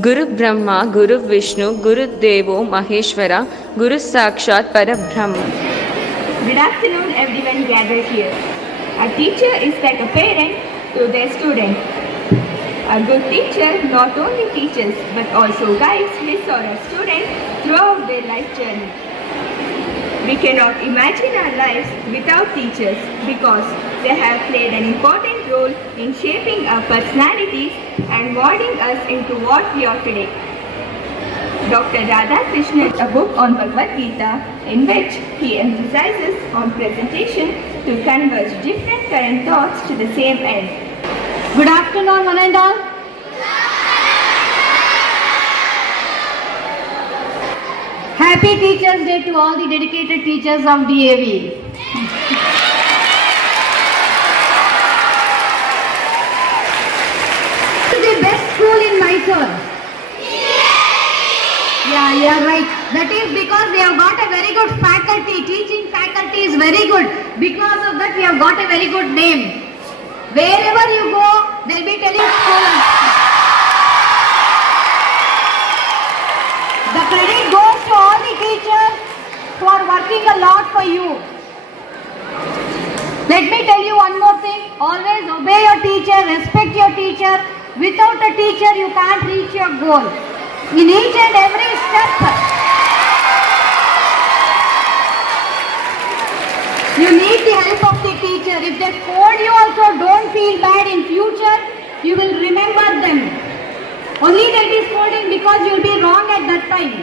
Guru Brahma, Guru Vishnu, Guru Devo Maheshwara, Guru Sakshat Parabrahma. Good afternoon, everyone gathered here. A teacher is like a parent to their student. A good teacher not only teaches but also guides his or her student throughout their life journey. We cannot imagine our lives without teachers because they have played an important role in shaping our personalities and molding us into what we are today. Dr. Radhakrishnan wrote a book on Bhagavad Gita in which he emphasizes on presentation to converge different current thoughts to the same end. Good afternoon, one and all. Happy Teachers' Day to all the dedicated teachers of DAV. The best school in Mysore. Yeah, you are right. That is because we have got a very good faculty. Teaching faculty is very good. Because of that, we have got a very good name. Wherever you go, they'll be telling school. The credit goes to all the teachers who are working a lot for you. Let me tell you one more thing. Always obey your teacher, respect your teacher. Without a teacher, you can't reach your goal. In each and every step, you need the help of the teacher. If they scold you also, don't feel bad. In future, you will remember them. Only they'll be scolding because you'll be wrong at that time.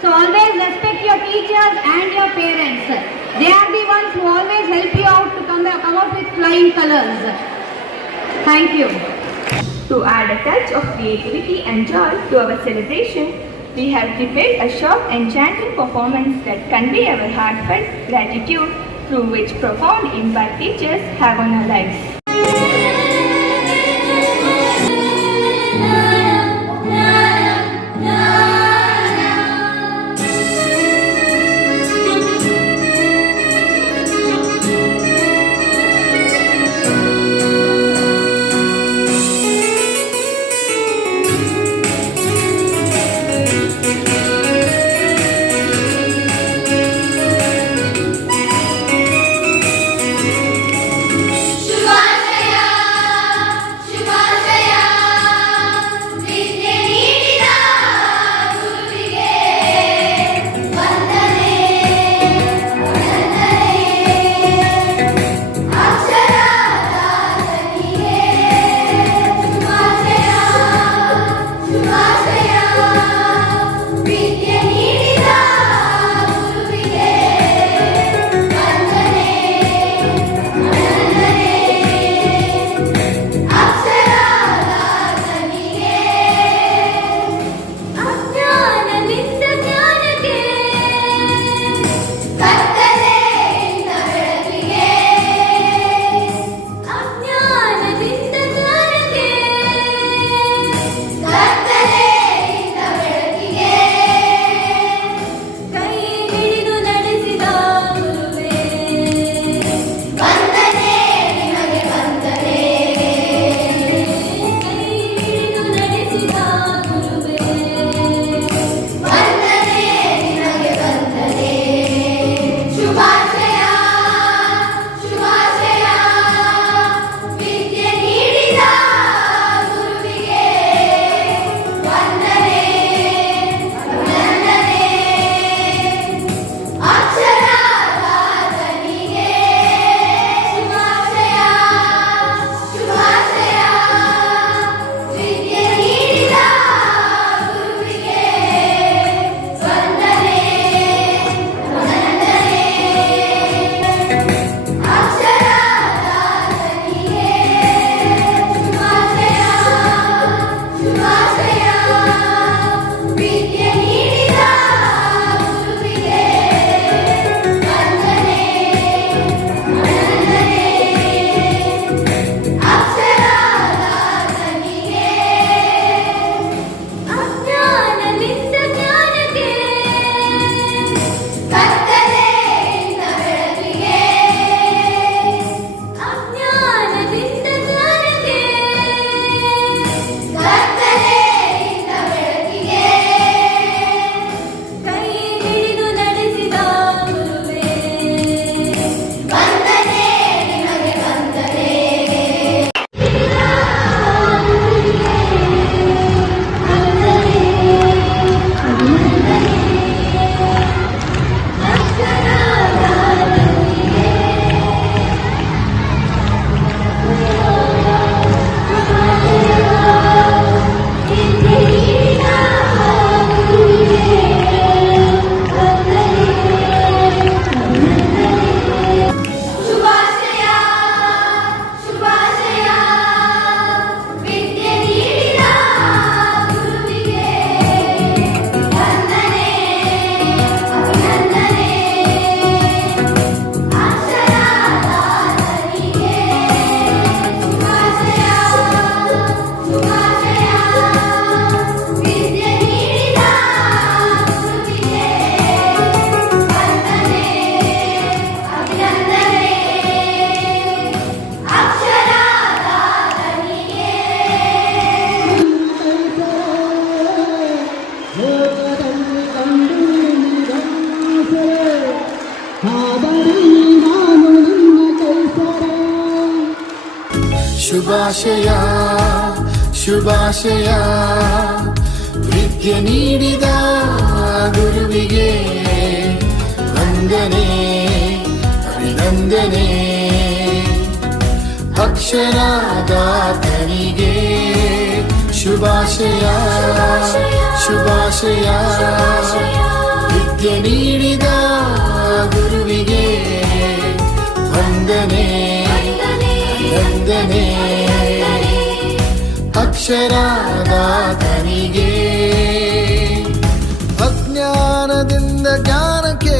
So always respect your teachers and your parents. They are the ones who always help you out to come out with flying colors. Thank you. To add a touch of creativity and joy to our celebration, we have prepared a short enchanting performance that convey our heartfelt gratitude through which profound impact teachers have on our lives. Shubha ಶುಭಾಶಯ ಶುಭಾಶಯ ವಿದ್ಯೆ ನೀಡಿದ ಗುರುವಿಗೆ ವಂದನೆ ಅಭಿನಂದನೆ ಅಕ್ಷರದಾತನಿಗೆ ಶುಭಾಶಯ ಶುಭಾಶಯ ವಿದ್ಯೆ ನೀಡಿದ ಗುರುವಿಗೆ ವಂದನೆ ವಂದನೆ ಅಕ್ಷರದಾತನಿಗೆ ಅಜ್ಞಾನದಿಂದ ಜ್ಞಾನಕ್ಕೆ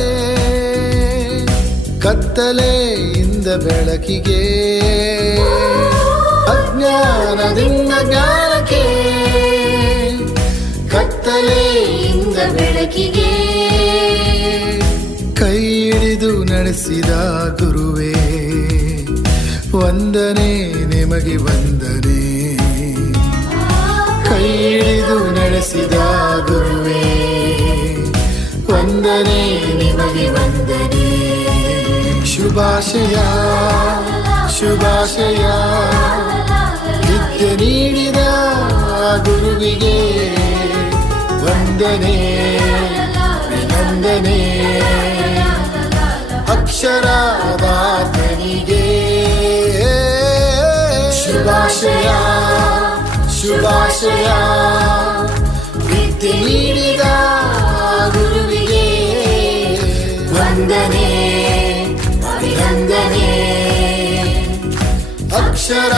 ಕತ್ತಲೆಯಿಂದ ಬೆಳಕಿಗೆ ಅಜ್ಞಾನದಿಂದ ಜ್ಞಾನಕ್ಕೆ ಕತ್ತಲೆಯಿಂದ ಬೆಳಕಿಗೆ ಕೈ ಹಿಡಿದು ನಡೆಸಿದ ಗುರುವೇ ವಂದನೆ ನಿಮಗೆ ವಂದನೆ ಕೈ ಹಿಡಿದು ನಡೆಸಿದ ಗುರುವೇ ವಂದನೆ ನಿಮಗೆ ವಂದನೆ ಶುಭಾಶಯ ಶುಭಾಶಯ ವಿದ್ಯೆ ನೀಡಿದ ಗುರುವಿಗೆ ವಂದನೆ ಅಭಿನಂದನೆ ಅಕ್ಷರದಾತನಿಗೆ ಶುಭಾಶಯ ಶುಭಾಶಯ ವಿದ್ಯೆ ನೀಡಿದ ಗುರುವಿಗೆ ವಂದನೆ ಅಭಿನಂದನೆ ಅಕ್ಷರ